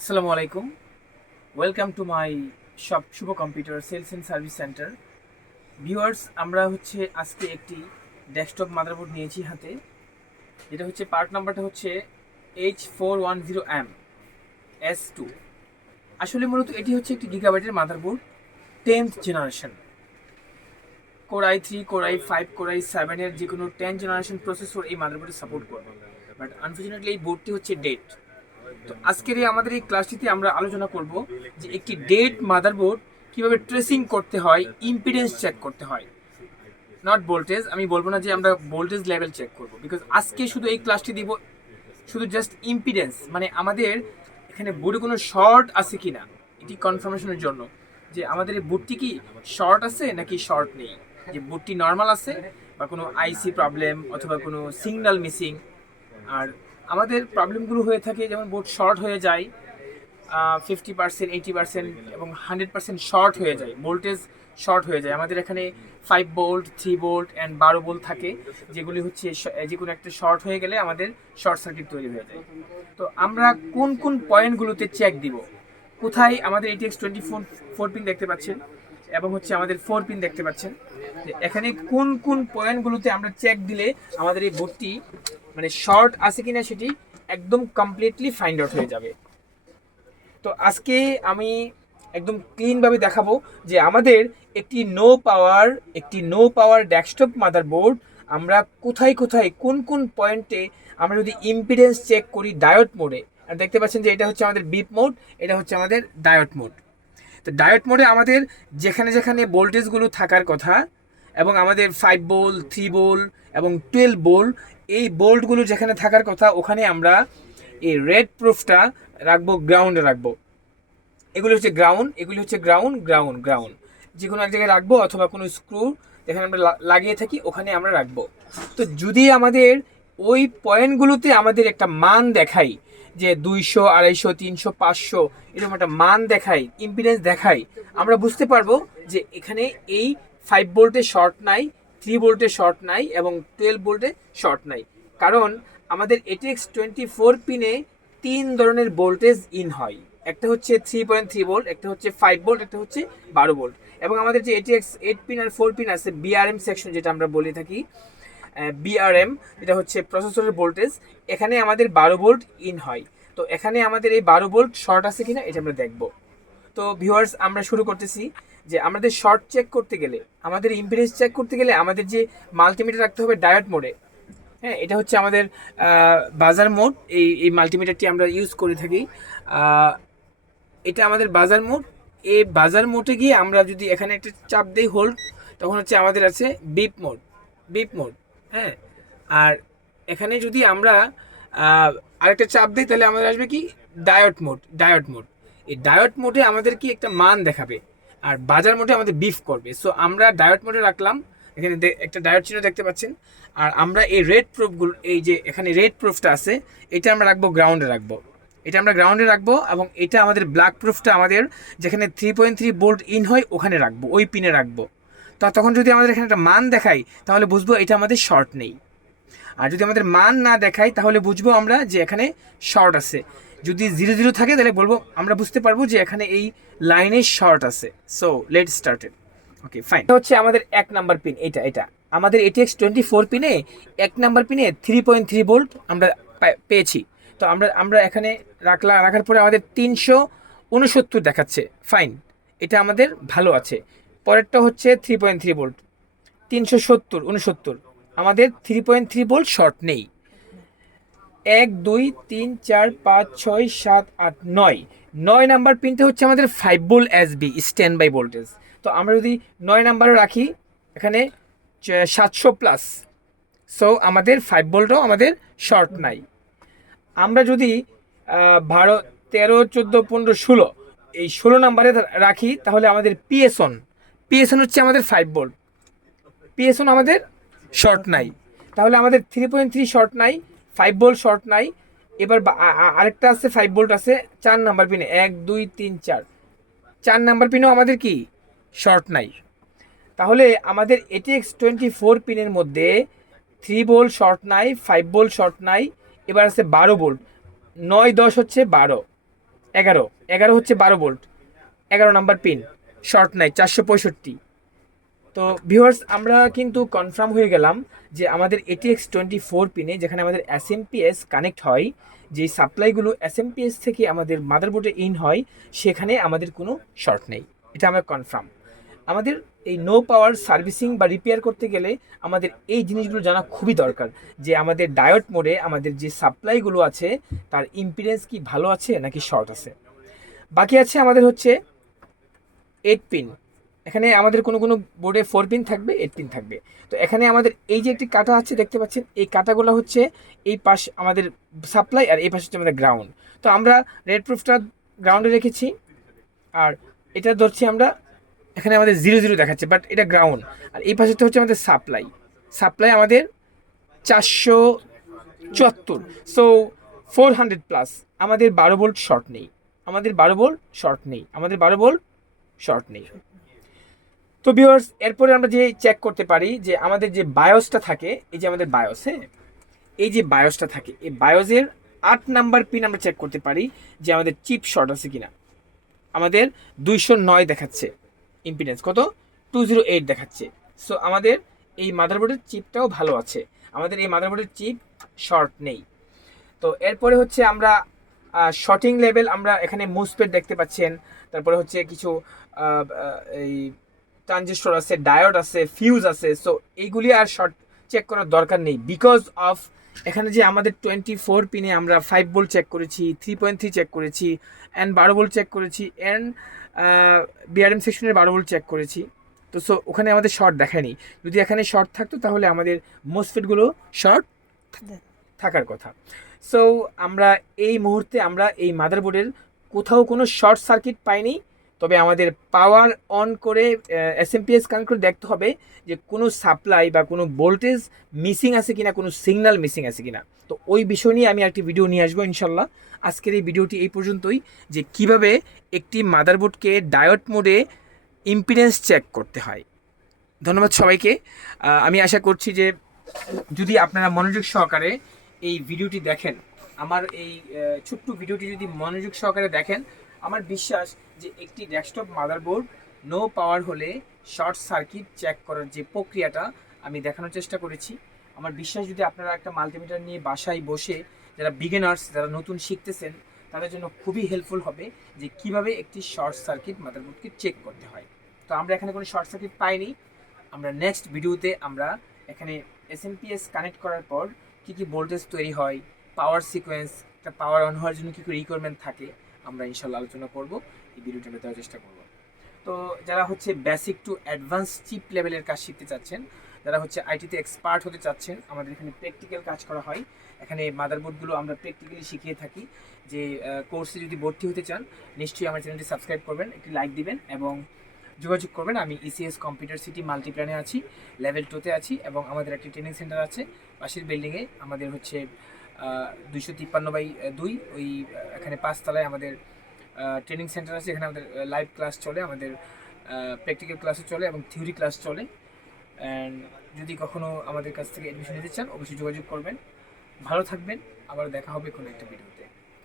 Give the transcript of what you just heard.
আসসালামু আলাইকুম। Welcome to my shop Shubho computer sales and service centre. Viewers, আমরা আজকে একটি ডেস্কটপ মাদারবোর্ড নিয়েছি হাতে, যেটা পার্ট নাম্বারটা H410M S2। আসলে মূলত এটি একটি গিগাবাইটের motherboard, 10th generation, core i3, core i5, core i7 এর যে কোনো 10 জেনারেশন প্রসেসর এই মাদারবোর্ডে সাপোর্ট করবে। বাট আনফর্চুনেটলি এই বোর্ডটি ডেট। তো আজকের আমাদের এই ক্লাসটিতে আমরা আলোচনা করব যে একটি ডেট মাদারবোর্ড কিভাবে ট্রেসিং করতে হয়, ইম্পিডেন্স চেক করতে হয়, নট ভোল্টেজ। আমি বলবো না যে আমরা ভোল্টেজ লেভেল চেক করব, বিকজ আজকে শুধু এই ক্লাসটি দিব শুধু জাস্ট ইম্পিডেন্স, মানে আমাদের এখানে বোর্ডে কোনো শর্ট আছে কিনা এটি কনফার্মেশনের জন্য, যে আমাদের এই বোর্ডটি কি শর্ট আছে নাকি শর্ট নেই, যে বোর্ডটি নর্মাল আছে বা কোনো আইসি প্রবলেম অথবা কোনো সিগন্যাল মিসিং। আর আমাদের প্রবলেমগুলো হয়ে থাকে যেমন বোর্ড শর্ট হয়ে যায় 50%, 80% এবং 100% শর্ট হয়ে যায়, ভোল্টেজ শর্ট হয়ে যায়। আমাদের এখানে 5 ভোল্ট, 3 ভোল্ট অ্যান্ড 12 ভোল্ট থাকে, যেগুলি যে কোনো একটা শর্ট হয়ে গেলে আমাদের শর্ট সার্কিট তৈরি হয়ে যায়। তো আমরা কোন কোন পয়েন্টগুলোতে চেক দিব, কোথায় আমাদের ATX24 পিন দেখতে পাচ্ছেন এবং আমাদের 4 পিন দেখতে পাচ্ছেন, এখানে কোন কোন পয়েন্টগুলোতে আমরা চেক দিলে আমাদের এই বোর্ডটি মানে শর্ট আছে কিনা সেটি একদম কমপ্লিটলি ফাইন্ড আউট হয়ে যাবে। তো আজকে আমি একদম ক্লিনভাবে দেখাবো যে আমাদের একটি নো পাওয়ার ডেস্কটপ মাদারবোর্ড আমরা কোথায় কোথায় কোন কোন পয়েন্টে আমরা যদি ইম্পিডেন্স চেক করি ডায়োড মোডে। আর দেখতে পাচ্ছেন যে এটা আমাদের বিপ মোড, এটা আমাদের ডায়োড মোড। তো ডায়োড মোডে আমাদের যেখানে যেখানে ভোল্টেজগুলো থাকার কথা এবং আমাদের 5 ভোল্ট, 3 ভোল্ট এবং 12 ভোল্ট, এই বোল্টগুলো যেখানে থাকার কথা ওখানে আমরা এই রেড প্রুফটা রাখবো, গ্রাউন্ডে রাখবো। এগুলো গ্রাউন্ড, এগুলি গ্রাউন্ড যে কোনো এক জায়গায় রাখবো, অথবা কোনো স্ক্রু যেখানে আমরা লাগিয়ে থাকি ওখানে আমরা রাখবো। তো যদি আমাদের ওই পয়েন্টগুলোতে আমাদের একটা মান দেখাই যে 200, 250, 300, 500 এরকম একটা মান দেখাই, ইম্পিডেন্স দেখাই, আমরা বুঝতে পারবো যে এখানে এই 5 ভোল্টে শর্ট নাই, 3 ভোল্টে শর্ট নাই এবং 12 ভোল্টে শর্ট নাই। কারণ আমাদের ATX24 পিনে 3 ধরনের ভোল্টেজ ইন হয়, একটা 3.3 ভোল্ট, একটা 5 ভোল্ট, একটা 12 ভোল্ট। এবং আমাদের যে ATX 8 পিন আর 4 পিন আছে, BRM সেকশন যেটা আমরা বলে থাকি, BRM যেটা প্রসেসরের ভোল্টেজ, এখানে আমাদের 12 ভোল্ট ইন হয়। তো এখানে আমাদের এই 12 ভোল্ট শর্ট আছে কিনা এটা আমরা দেখব। তো ভিউয়ার্স, আমরা শুরু করতেছি যে আমাদের শর্ট চেক করতে গেলে, আমাদের ইম্পিডেন্স চেক করতে গেলে আমাদের যে মাল্টিমিটার রাখতে হবে ডায়োড মোডে। হ্যাঁ, এটা আমাদের বাজার মোড। এই মাল্টিমিটারটি আমরা ইউজ করে থাকি, এটা আমাদের বাজার মোড। এই বাজার মোডে গিয়ে আমরা যদি এখানে একটা চাপ দেই হোল্ড, তখন আমাদের আছে বিপ মোড। হ্যাঁ, আর এখানে যদি আমরা আরেকটা চাপ দিই তাহলে আমাদের আসবে কি ডায়োড মোড। এই ডায়োড মোডে আমাদের কি একটা মান দেখাবে, আর বাজার মোডে আমাদের বিফ করবে। সো আমরা ডায়োড মোডে রাখলাম, এখানে একটা ডায়োড চিহ্ন দেখতে পাচ্ছেন। আর আমরা এই রেড প্রুফগুলো, এই যে এখানে রেড প্রুফটা আছে, এটা আমরা রাখবো গ্রাউন্ডে রাখবো, এবং এটা আমাদের ব্ল্যাক প্রুফটা আমাদের যেখানে 3.3 ভোল্ট ইন হয় ওখানে রাখবো, ওই পিনে রাখবো। তো তখন যদি আমাদের এখানে একটা মান দেখাই তাহলে বুঝবো এটা আমাদের শর্ট নেই, আর যদি আমাদের মান না দেখাই তাহলে বুঝবো আমরা যে এখানে শর্ট আছে। যদি 0 থাকে তাহলে আমরা বুঝতে পারবো যে এখানে এই লাইনে শর্ট আছে। So let started. Okay, fine. এটা আমাদের 1 নাম্বার পিন, এটা আমাদের ATX24 পিনে 1 নাম্বার পিনে 3.3 ভোল্ট আমরা পেয়েছি। তো আমরা এখানে রাখার পরে আমাদের 369 দেখাচ্ছে, ফাইন, এটা আমাদের ভালো আছে। পরেরটা 3.3 ভোল্ট, 369, আমাদের 3.3 ভোল্ট শর্ট নেই। 1 2 3 4 5 6 7 8 9 নাম্বার পিনটা আমাদের 5 volt SB standby voltage. তো আমরা যদি 9 নাম্বারে রাখি, এখানে 700 প্লাস, সো আমাদের 5 ভোল্টও আমাদের শর্ট নাই। আমরা যদি 12, 13, 14, 15, 16 এই 16 নাম্বারে রাখি তাহলে আমাদের পিএসওন আমাদের 5 ভোল্ট, পিএসওন আমাদের শর্ট নাই। তাহলে আমাদের 3.3 শর্ট নাই, 5 ভোল্ট শর্ট নাই। এবার আরেকটা আছে 5 ভোল্ট আছে 4 নাম্বার পিনে, 1 2 3 4 নাম্বার পিনেও আমাদের কি শর্ট নাই। তাহলে আমাদের ATX24 পিনের মধ্যে 3 ভোল্ট শর্ট নাই, 5 ভোল্ট শর্ট নাই। এবার আছে 12 ভোল্ট, 9 10 12, 11, 11 হচ্ছে 12 ভোল্ট, 11 নাম্বার পিন, শর্ট নাই 465। তো ভিউয়ার্স আমরা কিন্তু কনফার্ম হয়ে গেলাম যে আমাদের ATX24 পিনে যেখানে আমাদের SMPS কানেক্ট হয়, যে সাপ্লাইগুলো SMPS থেকে আমাদের মাদারবোর্ডে ইন হয়, সেখানে আমাদের কোনো শর্ট নেই। এটা আমরা কনফার্ম। আমাদের এই নো পাওয়ার সার্ভিসিং বা রিপেয়ার করতে গেলে আমাদের এই জিনিসগুলো জানা খুবই দরকার, যে আমাদের ডায়োড মোডে আমাদের যে সাপ্লাইগুলো আছে তার ইম্পিডেন্স কি ভালো আছে নাকি শর্ট আছে। বাকি আছে আমাদের হচ্ছে 8 পিন। এখানে আমাদের কোনো কোনো বোর্ডে 4 পিন থাকবে, 8 পিন থাকবে। তো এখানে আমাদের এই যে একটি কাটা আছে দেখতে পাচ্ছেন, এই কাটাগুলো হচ্ছে এই পাশ আমাদের সাপ্লাই আর এই পাশে হচ্ছে আমাদের গ্রাউন্ড। তো আমরা রেড প্রুফটা গ্রাউন্ডে রেখেছি, আর এটা ধরছি আমরা, এখানে আমাদের 0 0 দেখাচ্ছে বাট এটা গ্রাউন্ড। আর এই পাশেটা হচ্ছে আমাদের সাপ্লাই, সাপ্লাই আমাদের 474, সো 400+। আমাদের 12 ভোল্ট শর্ট নেই, আমাদের 12 ভোল্ট শর্ট নেই, আমাদের 12 ভোল্ট শর্ট নেই। তো ভিউয়ার্স এরপরে আমরা যে চেক করতে পারি যে আমাদের যে বায়োসটা থাকে, এই যে আমাদের বায়োস, হ্যাঁ, এই যে বায়োসটা থাকে, এই বায়োসের 8 নাম্বার পিন আমরা চেক করতে পারি যে আমাদের চিপ শর্ট আছে কিনা। আমাদের 209 দেখাচ্ছে, ইম্পিডেন্স কত 208 দেখাচ্ছে। সো আমাদের এই মাদারবোর্ডের চিপটাও ভালো আছে, আমাদের এই মাদারবোর্ডের চিপ শর্ট নেই। তো এরপরে হচ্ছে আমরা শর্টিং লেভেল, আমরা এখানে মুসপেট দেখতে পাচ্ছেন, তারপরে হচ্ছে কিছু এই ট্রানজিস্টর আছে, ডায়োড আছে, ফিউজ আছে। সো এইগুলি আর শর্ট চেক করার দরকার নেই, বিকজ অফ এখানে যে আমাদের 24 পিনে আমরা 5 ভোল্ট চেক করেছি, 3.3 চেক করেছি, অ্যান্ড 12 ভোল্ট চেক করেছি, অ্যান্ড বিআরএম সেকশনের 12 ভোল্ট চেক করেছি। তো সো ওখানে আমাদের শর্ট দেখায়নি। যদি এখানে শর্ট থাকতো তাহলে আমাদের মোসফেটগুলো শর্ট থাকার কথা। সো আমরা এই মুহূর্তে আমরা এই মাদারবোর্ডের কোথাও কোনো শর্ট সার্কিট পাইনি। তবে আমাদের পাওয়ার অন করে SMPS কানেক্ট করে দেখতে হবে যে কোনো সাপ্লাই বা কোনো ভোল্টেজ মিসিং আছে কিনা, কোনো সিগন্যাল মিসিং আছে কিনা। তো ওই বিষয় নিয়ে আমি একটি ভিডিও নিয়ে আসবো ইনশাল্লাহ। আজকের এই ভিডিওটি এই পর্যন্তই, যে কিভাবে একটি মাদারবোর্ডকে ডায়োড মোডে ইম্পিডেন্স চেক করতে হয়। ধন্যবাদ সবাইকে। আমি আশা করছি যে যদি আপনারা মনোযোগ সহকারে এই ভিডিওটি দেখেন, আমার এই ছোট্ট ভিডিওটি যদি মনোযোগ সহকারে দেখেন, আমার বিশ্বাস যে একটি ডেস্কটপ মাদারবোর্ড নো পাওয়ার হলে শর্ট সার্কিট চেক করার যে প্রক্রিয়াটা আমি দেখানোর চেষ্টা করেছি, আমার বিশ্বাস যদি আপনারা একটা মাল্টিমিটার নিয়ে বাসায় বসে, যারা বিগিনার্স, যারা নতুন শিখতেছেন, তাদের জন্য খুবই হেল্পফুল হবে যে কিভাবে একটি শর্ট সার্কিট মাদারবোর্ডকে চেক করতে হয়। তো আমরা এখানে কোনো শর্ট সার্কিট পাইনি। আমরা নেক্সট ভিডিওতে আমরা এখানে SMPS কানেক্ট করার পর কী কী ভোল্টেজ তৈরি হয়, পাওয়ার সিকোয়েন্স, একটা পাওয়ার অন হওয়ার জন্য কী কী রিকোয়ারমেন্ট থাকে, আমরা ইনশাল্লাহ আলোচনা করব, এই ভিডিওটা দেওয়ার চেষ্টা করব। তো যারা হচ্ছে বেসিক টু অ্যাডভান্স চিপ লেভেলের কাজ শিখতে চাচ্ছেন, যারা হচ্ছে আইটিতে এক্সপার্ট হতে চাচ্ছেন, আমাদের এখানে প্র্যাকটিক্যাল কাজ করা হয়। এখানে মাদারবোর্ডগুলো আমরা প্র্যাকটিক্যালি শিখিয়ে থাকি। যে কোর্সে যদি ভর্তি হতে চান, নিশ্চয়ই আমার চ্যানেলটি সাবস্ক্রাইব করবেন, একটি লাইক দিবেন এবং যোগাযোগ করবেন। আমি ECS কম্পিউটার সিটি মাল্টিপ্ল্যানে আছি, লেভেল 2তে আছি, এবং আমাদের একটি ট্রেনিং সেন্টার আছে পাশের বিল্ডিংয়ে। আমাদের হচ্ছে 253/2, ওই এখানে 5 তলায় আমাদের ট্রেনিং সেন্টার আছে। এখানে আমাদের লাইভ ক্লাস চলে, আমাদের প্র্যাকটিক্যাল ক্লাসও চলে এবং থিওরি ক্লাস চলে। অ্যান্ড যদি কখনও আমাদের কাছ থেকে অ্যাডমিশন নিতে চান, অবশ্যই যোগাযোগ করবেন। ভালো থাকবেন, আবার দেখা হবে কোনো একটা ভিডিও।